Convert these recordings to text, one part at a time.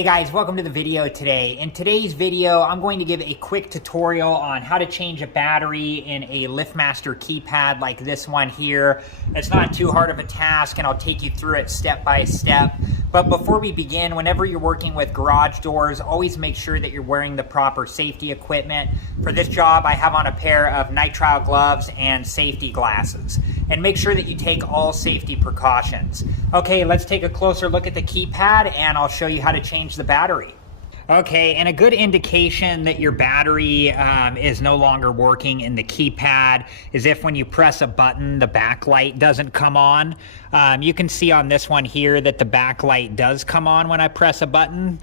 Hey guys, welcome to the video today. In today's video, I'm going to give a quick tutorial on how to change a battery in a LiftMaster keypad like this one here. It's not too hard of a task and I'll take you through it step by step. But before we begin, whenever you're working with garage doors, always make sure that you're wearing the proper safety equipment. For this job, I have on a pair of nitrile gloves and safety glasses. And make sure that you take all safety precautions. Okay, let's take a closer look at the keypad and I'll show you how to change the battery. Okay, and a good indication that your battery is no longer working in the keypad is if when you press a button, the backlight doesn't come on. You can see on this one here that the backlight does come on when I press a button.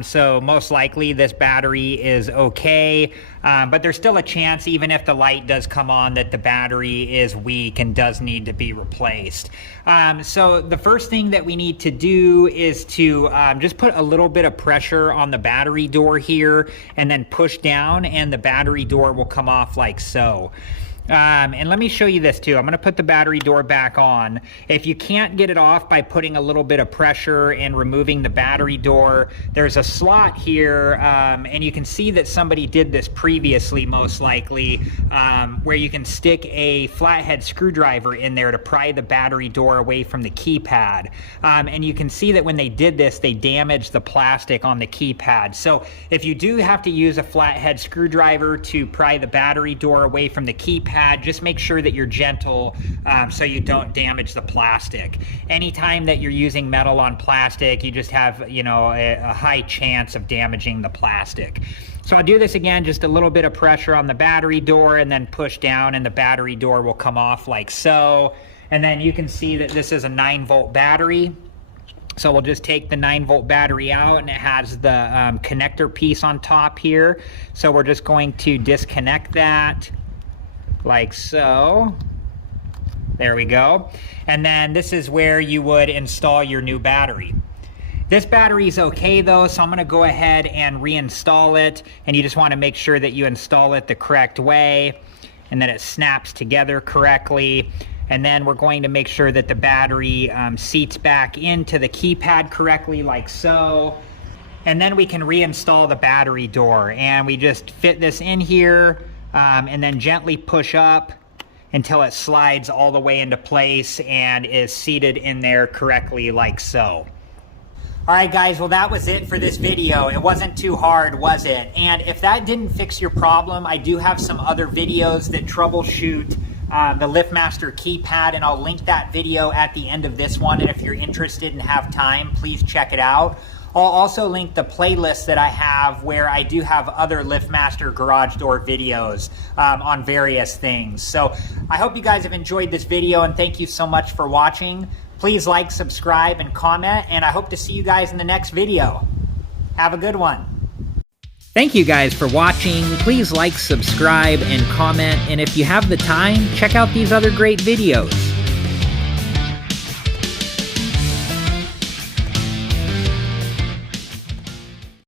So most likely this battery is okay, but there's still a chance, even if the light does come on, that the battery is weak and does need to be replaced. So the first thing that we need to do is to just put a little bit of pressure on the battery door here and then push down and the battery door will come off like so. And let me show you this too. I'm going to put the battery door back on. If you can't get it off by putting a little bit of pressure and removing the battery door, there's a slot here, and you can see that somebody did this previously, most likely, where you can stick a flathead screwdriver in there to pry the battery door away from the keypad. And you can see that when they did this, they damaged the plastic on the keypad. So if you do have to use a flathead screwdriver to pry the battery door away from the keypad, just make sure that you're gentle so you don't damage the plastic. Anytime that you're using metal on plastic, you just have, you know, a high chance of damaging the plastic. So I'll do this again, just a little bit of pressure on the battery door and then push down and the battery door will come off like so. And then you can see that this is a 9-volt battery. So we'll just take the 9-volt battery out and it has the connector piece on top here. So we're just going to disconnect that like so. There we go. And then this is where you would install your new battery. This battery is okay though, so I'm going to go ahead and reinstall it, and you just want to make sure that you install it the correct way and that it snaps together correctly. And then we're going to make sure that the battery seats back into the keypad correctly like so. And then we can reinstall the battery door, and we just fit this in here and then gently push up until it slides all the way into place and is seated in there correctly like so. Alright guys, well that was it for this video. It wasn't too hard, was it? And if that didn't fix your problem, I do have some other videos that troubleshoot the LiftMaster keypad, and I'll link that video at the end of this one, and if you're interested and have time, please check it out. I'll also link the playlist that I have where I do have other LiftMaster garage door videos on various things. So I hope you guys have enjoyed this video, and thank you so much for watching. Please like, subscribe, and comment, and I hope to see you guys in the next video. Have a good one. Thank you guys for watching. Please like, subscribe, and comment, and if you have the time, check out these other great videos.